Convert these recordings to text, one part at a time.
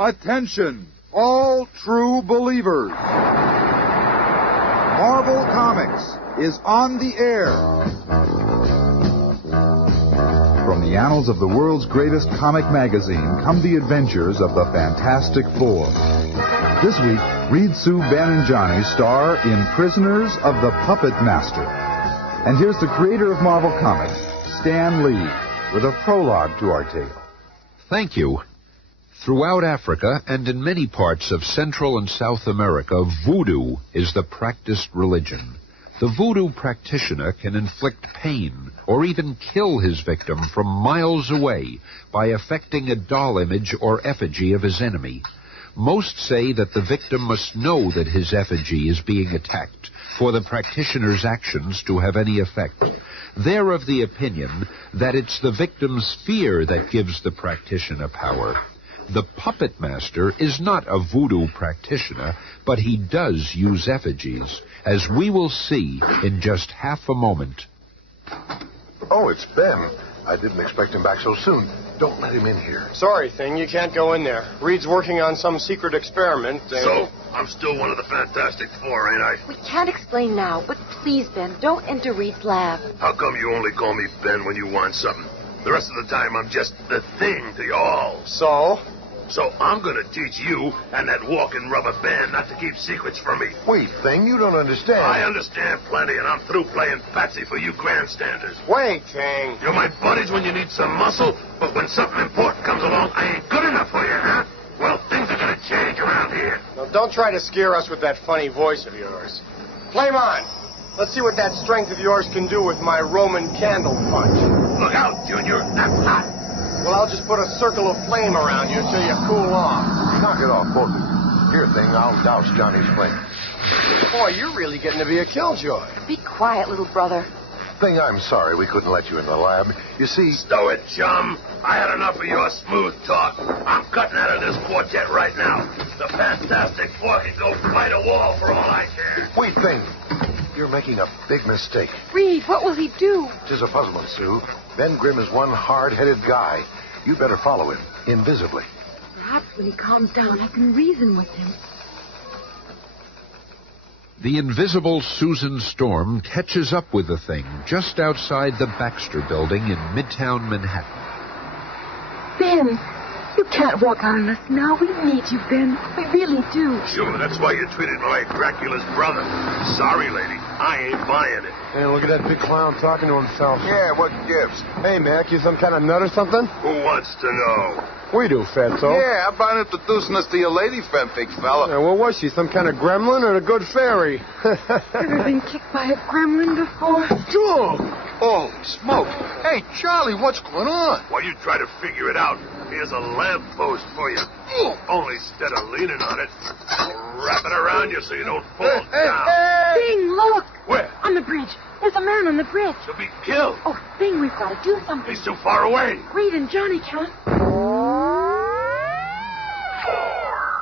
Attention, all true believers. Marvel Comics is on the air. From the annals of the world's greatest comic magazine come the adventures of the Fantastic Four. This week, Reed, Sue, Ben, and Johnny star in Prisoners of the Puppet Master. And here's the creator of Marvel Comics, Stan Lee, with a prologue to our tale. Thank you. Throughout Africa and in many parts of Central and South America, voodoo is the practiced religion. The voodoo practitioner can inflict pain or even kill his victim from miles away by affecting a doll image or effigy of his enemy. Most say that the victim must know that his effigy is being attacked for the practitioner's actions to have any effect. They're of the opinion that it's the victim's fear that gives the practitioner power. The puppet master is not a voodoo practitioner, but he does use effigies, as we will see in just half a moment. Oh, it's Ben. I didn't expect him back so soon. Don't let him in here. Sorry, Thing, you can't go in there. Reed's working on some secret experiment. So, I'm still one of the Fantastic Four, ain't I? We can't explain now, but please, Ben, don't enter Reed's lab. How come you only call me Ben when you want something? The rest of the time, I'm just the Thing to you all. So I'm going to teach you and that walking rubber band not to keep secrets from me. Wait, Thing, you don't understand. I understand plenty, and I'm through playing patsy for you grandstanders. Wait, Thing. You're my buddies when you need some muscle, but when something important comes along, I ain't good enough for you, huh? Well, things are going to change around here. Now, don't try to scare us with that funny voice of yours. Flame on. Let's see what that strength of yours can do with my Roman candle punch. Look out, Junior. That's hot. Well, I'll just put a circle of flame around you until you cool off. Knock it off, both of you. Here, Thing, I'll douse Johnny's flame. Boy, you're really getting to be a killjoy. Be quiet, little brother. Thing, I'm sorry we couldn't let you in the lab. You see... Stow it, chum. I had enough of your smooth talk. I'm cutting out of this quartet right now. The Fantastic Four can go fight a war for all I care. Wait, Thing. You're making a big mistake. Reed, what will he do? 'Tis a puzzlement, Sue. Ben Grimm is one hard-headed guy. You better follow him, invisibly. Perhaps when he calms down, I can reason with him. The invisible Susan Storm catches up with the Thing just outside the Baxter Building in Midtown Manhattan. Ben, you can't walk out on us now. We need you, Ben. We really do. Sure, that's why you treated me like Dracula's brother. Sorry, lady. I ain't buying it. Hey, look at that big clown talking to himself. Yeah, what gives? Hey, Mac, you some kind of nut or something? Who wants to know? We do, Fatso. Yeah, how about introducing us to your lady friend, big fella? Yeah, what was she, some kind of gremlin or a good fairy? Ever been kicked by a gremlin before? Sure. Holy smoke. Hey, Charlie, what's going on? While you try to figure it out, here's a lamppost for you. Only instead of leaning on it, I'll wrap it around you so you don't fall down. Bing, look! Where? On the bridge. There's a man on the bridge. To be killed. Oh, Bing, we've got to do something. He's too far away. Reed and Johnny can't.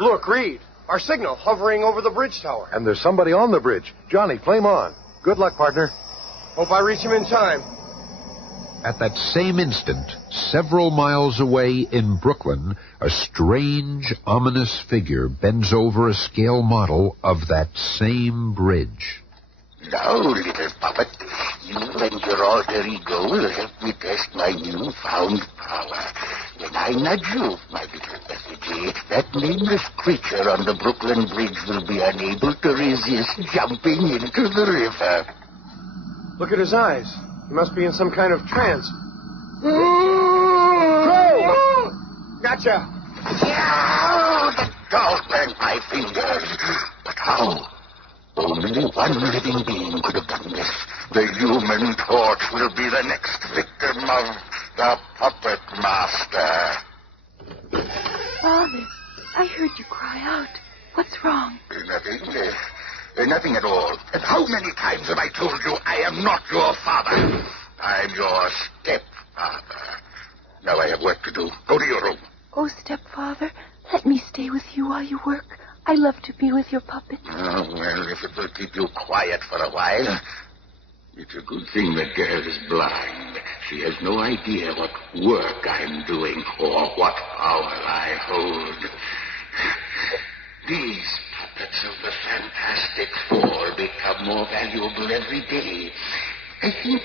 Look, Reed, our signal hovering over the bridge tower. And there's somebody on the bridge. Johnny, flame on. Good luck, partner. Hope I reach him in time. At that same instant, several miles away in Brooklyn, a strange, ominous figure bends over a scale model of that same bridge. Now, little puppet, you and your alter ego will help me test my newfound power. When I nudge you, my little effigy, that nameless creature on the Brooklyn Bridge will be unable to resist jumping into the river. Look at his eyes. He must be in some kind of trance. Gotcha! Yeah, the dog burned my fingers. But how? Only one living being could have done this. The Human Torch will be the next victim of the Puppet Master. Father, I heard you cry out. What's wrong? Nothing at all. And how many times have I told you I am not your father? I'm your stepfather. Now I have work to do. Go to your room. Oh, stepfather, let me stay with you while you work. I love to be with your puppet. Oh, well, if it will keep you quiet for a while. It's a good thing that girl is blind. She has no idea what work I'm doing or what power I hold. valuable every day. I think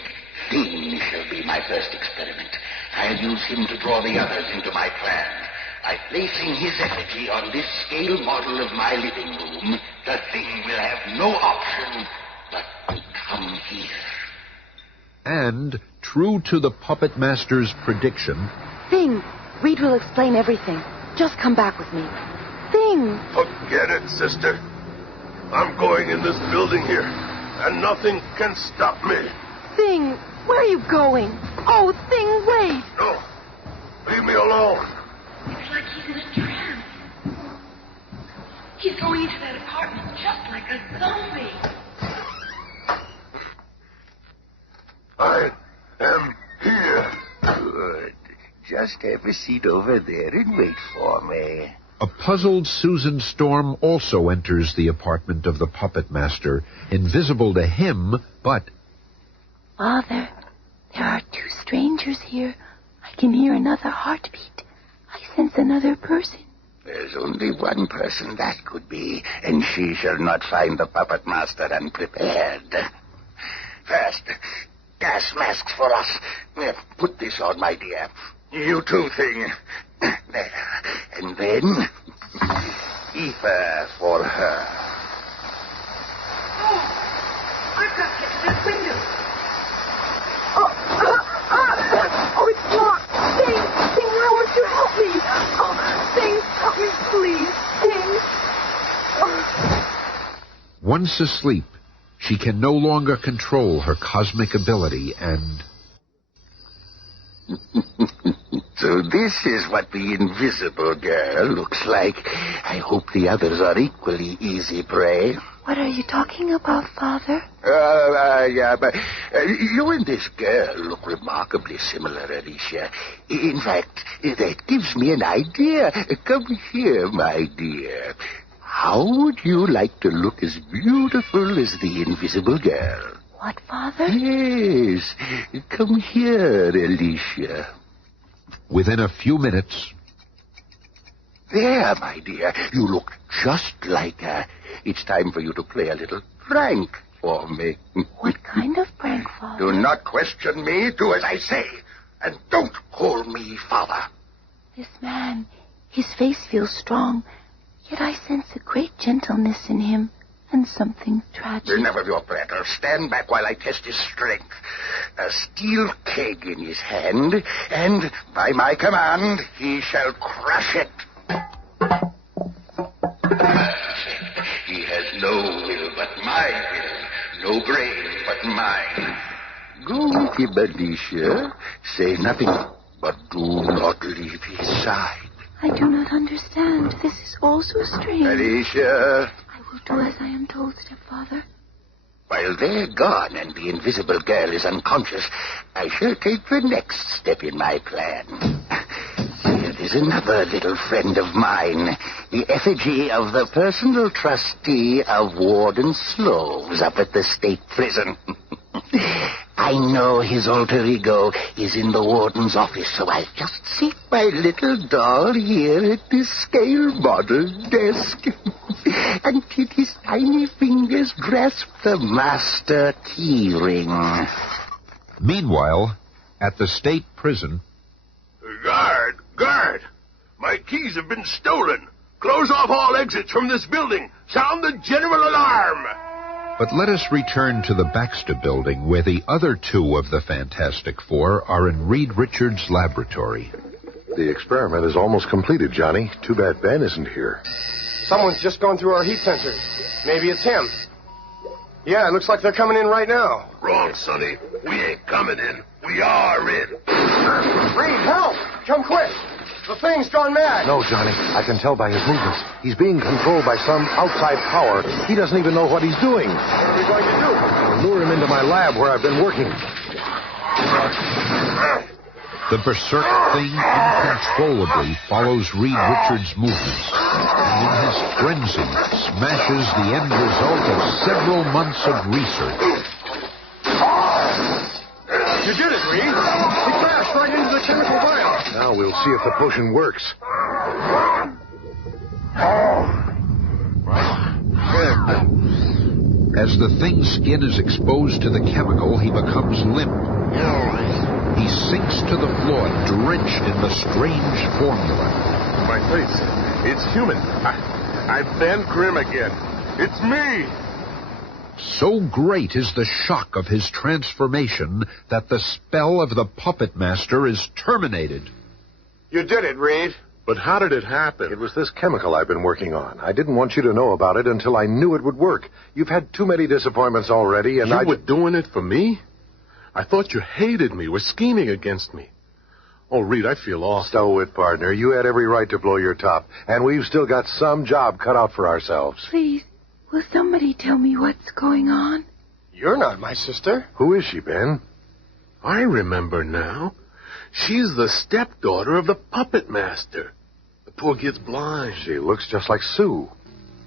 Thing shall be my first experiment. I'll use him to draw the others into my plan. By placing his effigy on this scale model of my living room, the Thing will have no option but to come here. And, true to the puppet master's prediction... Thing, Reed will explain everything. Just come back with me. Thing! Forget it, sister. I'm going in this building here, and nothing can stop me. Thing, where are you going? Oh, Thing, wait! No, leave me alone. It's like he's in a trance. He's going into that apartment just like a zombie. I am here. Good. Just have a seat over there and wait for me. A puzzled Susan Storm also enters the apartment of the puppet master, invisible to him, but... Father, there are two strangers here. I can hear another heartbeat. I sense another person. There's only one person that could be, and she shall not find the puppet master unprepared. First, gas masks for us. Put this on, my dear. You too, Thing. There. And then, ether for her. Oh, I've got to get to this window. Oh, it's locked. Thing, why won't you help me? Oh, Thing, help me, please. Thing. Oh. Once asleep, she can no longer control her cosmic ability and... So this is what the invisible girl looks like. I hope the others are equally easy prey. What are you talking about, Father? Yeah, but you and this girl look remarkably similar, Alicia. In fact, that gives me an idea. Come here, my dear. How would you like to look as beautiful as the invisible girl? What, Father? Yes. Come here, Alicia. Within a few minutes... There, my dear. You look just like her. It's time for you to play a little prank for me. What kind of prank, Father? Do not question me. Do as I say. And don't call me Father. This man, his face feels strong, yet I sense a great gentleness in him and something tragic. Never your prattle. Stand back while I test his strength. A steel keg in his hand, and by my command, he shall crush it. He has no will but my will, no brain but mine. Go with him, Alicia. Say nothing, but do not leave his side. I do not understand. This is all so strange. Alicia. I will do as I am told, stepfather. While they're gone and the invisible girl is unconscious, I shall take the next step in my plan. Here is another little friend of mine, the effigy of the personal trustee of Warden Sloves up at the state prison. I know his alter ego is in the warden's office, so I'll just sit my little doll here at this scale model desk until his tiny fingers grasp the master key ring. Meanwhile, at the state prison... Guard! My keys have been stolen. Close off all exits from this building. Sound the general alarm. But let us return to the Baxter building, where the other two of the Fantastic Four are in Reed Richards' laboratory. The experiment is almost completed, Johnny. Too bad Ben isn't here. Someone's just gone through our heat sensors. Maybe it's him. Yeah, it looks like they're coming in right now. Wrong, Sonny. We ain't coming in. We are in. Reed, help! Come quick! The thing's gone mad. No, Johnny. I can tell by his movements. He's being controlled by some outside power. He doesn't even know what he's doing. What are we going to do? I'll lure him into my lab where I've been working. The berserk thing uncontrollably follows Reed Richards' movements, and in his frenzy smashes the end result of several months of research. You did it, Reed. He crashed right into the chemical vial. Now we'll see if the potion works. As the thing's skin is exposed to the chemical, he becomes limp. He sinks to the floor, drenched in the strange formula. My face, it's human. I'm Ben Grimm again. It's me. So great is the shock of his transformation that the spell of the puppet master is terminated. You did it, Reed. But how did it happen? It was this chemical I've been working on. I didn't want you to know about it until I knew it would work. You've had too many disappointments already, and You were doing it for me? I thought you hated me, were scheming against me. Oh, Reed, I feel awful. Stow it, partner. You had every right to blow your top, and we've still got some job cut out for ourselves. Please, will somebody tell me what's going on? You're not my sister. Who is she, Ben? I remember now. She's the stepdaughter of the puppet master. The poor kid's blind. She looks just like Sue.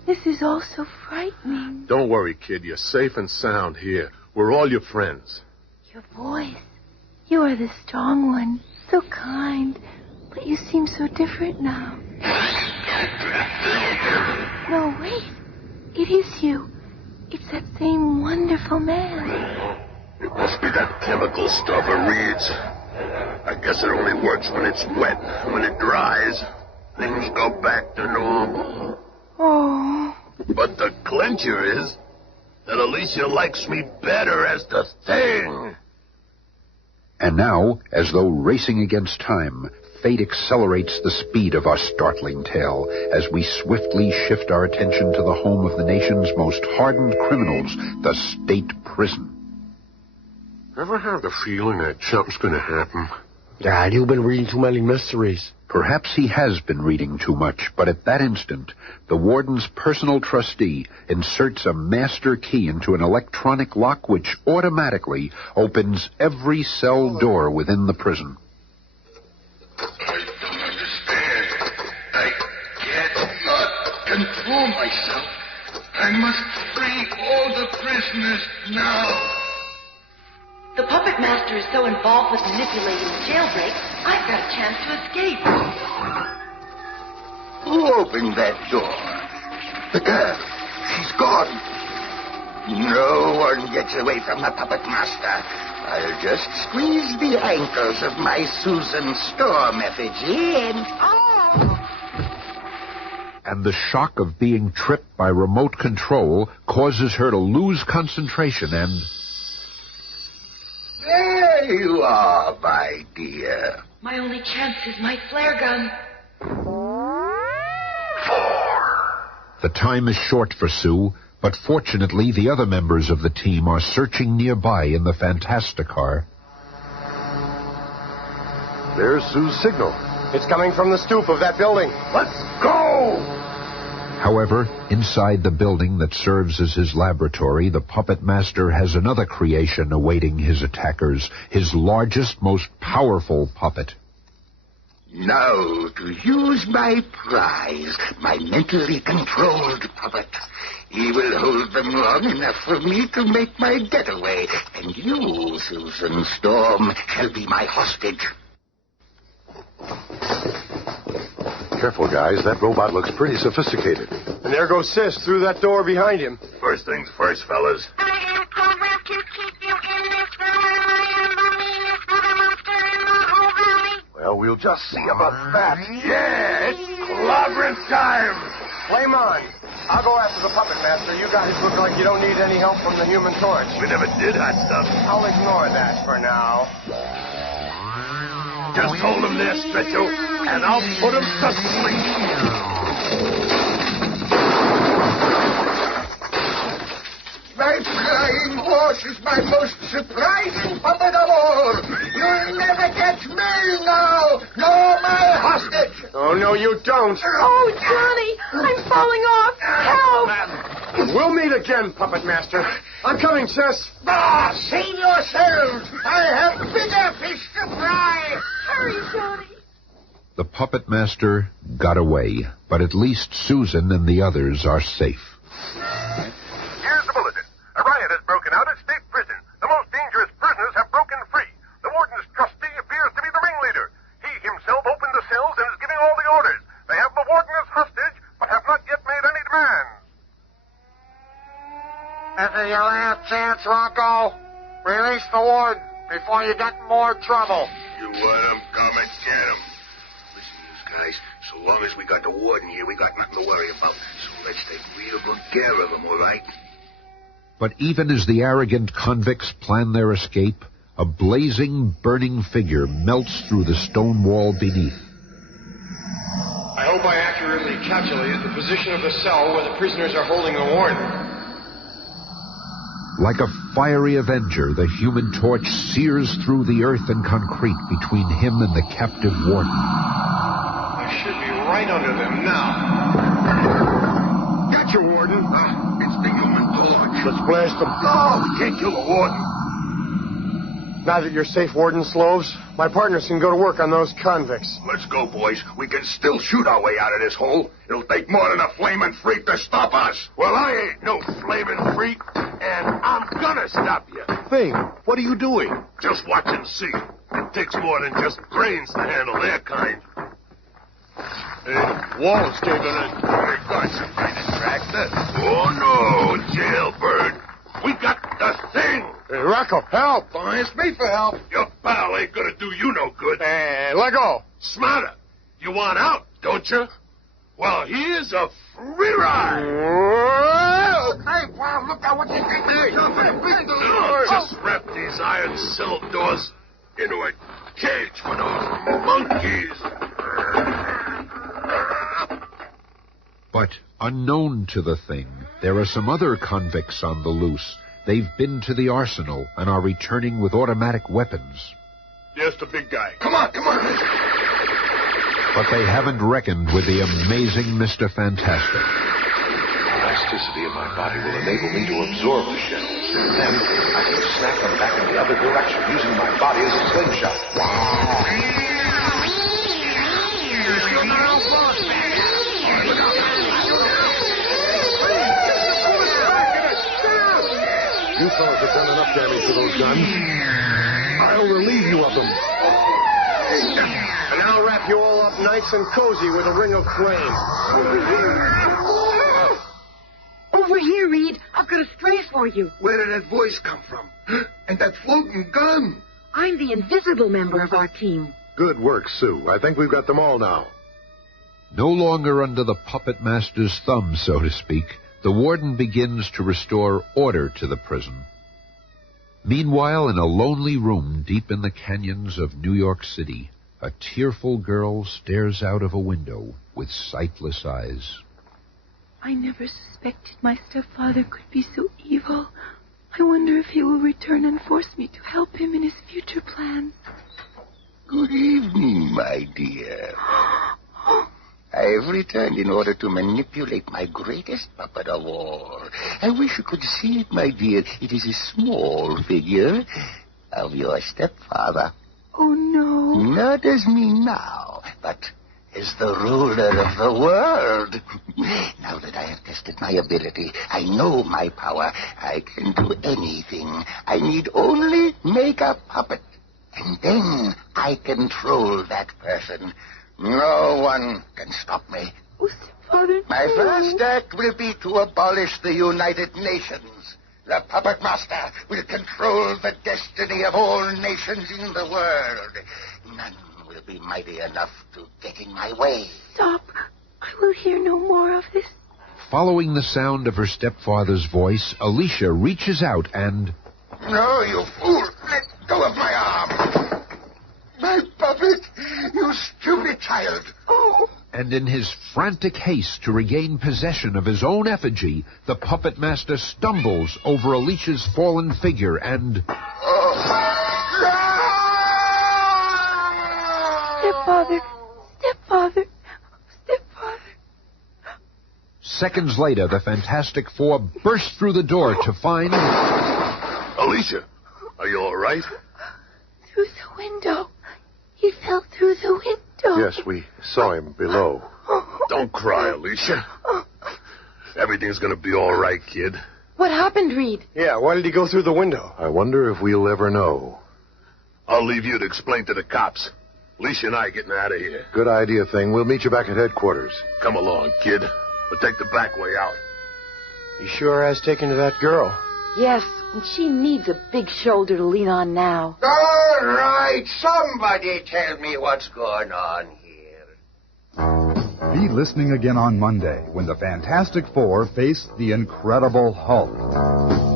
This is all so frightening. Don't worry, kid. You're safe and sound here. We're all your friends. Your voice. You are the strong one. So kind. But you seem so different now. No, wait. It is you. It's that same wonderful man. It must be that chemical stuff of Reed's. I guess it only works when it's wet. When it dries, things go back to normal. Oh. But the clincher is that Alicia likes me better as the Thing. And now, as though racing against time, fate accelerates the speed of our startling tale as we swiftly shift our attention to the home of the nation's most hardened criminals, the state prison. Ever have the feeling that something's going to happen? Dad, you've been reading too many mysteries. Perhaps he has been reading too much, but at that instant, the warden's personal trustee inserts a master key into an electronic lock which automatically opens every cell door within the prison. I don't understand. I cannot control myself. I must free all the prisoners now. The puppet master is so involved with manipulating the jailbreak, I've got a chance to escape. Who opened that door? The girl. She's gone. No one gets away from the puppet master. I'll just squeeze the ankles of my Susan Storm effigy and... And the shock of being tripped by remote control causes her to lose concentration and... There you are, my dear. My only chance is my flare gun. The time is short for Sue, but fortunately the other members of the team are searching nearby in the Fantasticar. There's Sue's signal. It's coming from the stoop of that building. Let's go! However, inside the building that serves as his laboratory, the puppet master has another creation awaiting his attackers, his largest, most powerful puppet. Now to use my prize, my mentally controlled puppet. He will hold them long enough for me to make my getaway, and you, Susan Storm, shall be my hostage. Careful, guys. That robot looks pretty sophisticated. And there goes Sis through that door behind him. First things first, fellas. I am programmed to keep you in this valley. I am the meanest mother monster in the whole valley. Well, we'll just see about that. Yeah, it's clobbering time. Flame on. I'll go after the puppet master. You guys look like you don't need any help from the Human Torch. We never did hot stuff. I'll ignore that for now. Just hold him there, Stretcho, and I'll put him to sleep. My flying horse is my most surprising puppet of all. You'll never catch me now. You're my hostage. Oh, no, you don't. Oh, Johnny, I'm falling off. Help! We'll meet again, puppet master. I'm coming, Sis. Save yourselves. I have bigger fish to fry. Hurry, Johnny. The puppet master got away, but at least Susan and the others are safe. Here's the bulletin. A riot has broken out at State Prison. The most dangerous prisoners have broken free. The warden's trustee appears to be the ringleader. He himself opened the cells and is giving all the orders. They have the warden as hostage, but have not yet made any demands. chance, Rocco. Release the warden before you get in more trouble. You want him? Come and get him. Listen, guys, so long as we got the warden here, we got nothing to worry about. So let's take real good care of him, all right? But even as the arrogant convicts plan their escape, a blazing, burning figure melts through the stone wall beneath. I hope I accurately calculated the position of the cell where the prisoners are holding the warden. Like a fiery avenger, the Human Torch sears through the earth and concrete between him and the captive warden. I should be right under them now. Gotcha, warden. It's the Human Torch. Let's blast them. No, we can't kill the warden. Now that you're safe, Warden Sloves, my partners can go to work on those convicts. Let's go, boys. We can still shoot our way out of this hole. It'll take more than a flaming freak to stop us. Well, I ain't no flaming freak, and I'm gonna stop you. Thing, what are you doing? Just watch and see. It takes more than just brains to handle their kind. Wall's caving in. We're going to find a tractor. Oh, no, jailbird. We got the thing. Hey, Rocco, help! Don't ask me for help. Your pal ain't gonna do you no good. Hey, let go. Smarter. You want out, don't you? Well, here's a free ride. Hey, pal, look out what you think there. Just wrap these iron cell doors into a cage for those monkeys. But unknown to the Thing, there are some other convicts on the loose. They've been to the arsenal and are returning with automatic weapons. There's the big guy. Come on, come on. But they haven't reckoned with the amazing Mr. Fantastic. The elasticity of my body will enable me to absorb the shells. Then I can snap them back in the other direction, using my body as a slingshot. You fellas have done enough damage to those guns. I'll relieve you of them. And I'll wrap you all up nice and cozy with a ring of flame. Over here, Reed. I've got a stray for you. Where did that voice come from? And that floating gun? I'm the invisible member of our team. Good work, Sue. I think we've got them all now. No longer under the puppet master's thumb, so to speak, the warden begins to restore order to the prison. Meanwhile, in a lonely room deep in the canyons of New York City, a tearful girl stares out of a window with sightless eyes. I never suspected my stepfather could be so evil. I wonder if he will return and force me to help him in his future plans. Good evening, my dear. I have returned in order to manipulate my greatest puppet of all. I wish you could see it, my dear. It is a small figure of your stepfather. Oh, no. Not as me now, but as the ruler of the world. Now that I have tested my ability, I know my power. I can do anything. I need only make a puppet. And then I control that person. No one can stop me. Oh, stepfather, My first act will be to abolish the United Nations. The Puppet Master will control the destiny of all nations in the world. None will be mighty enough to get in my way. stop. I will hear no more of this. Following the sound of her stepfather's voice, Alicia reaches out and... No, you fool! Let go of my arm! My puppet! You stupid child! Oh. And in his frantic haste to regain possession of his own effigy, the puppet master stumbles over Alicia's fallen figure and... Stepfather, stepfather, stepfather. Seconds later, the Fantastic Four burst through the door to find... Alicia, are you all right? Through the window. He fell through the window. Yes, we saw him below. Don't cry, Alicia. Everything's gonna be all right, kid. What happened, Reed? Yeah, why did he go through the window? I wonder if we'll ever know. I'll leave you to explain to the cops. Alicia and I are getting out of here. Good idea, Thing. We'll meet you back at headquarters. Come along, kid. We'll take the back way out. He sure has taken to that girl. Yes, and she needs a big shoulder to lean on now. All right, somebody tell me what's going on here. Be listening again on Monday when the Fantastic Four face the Incredible Hulk.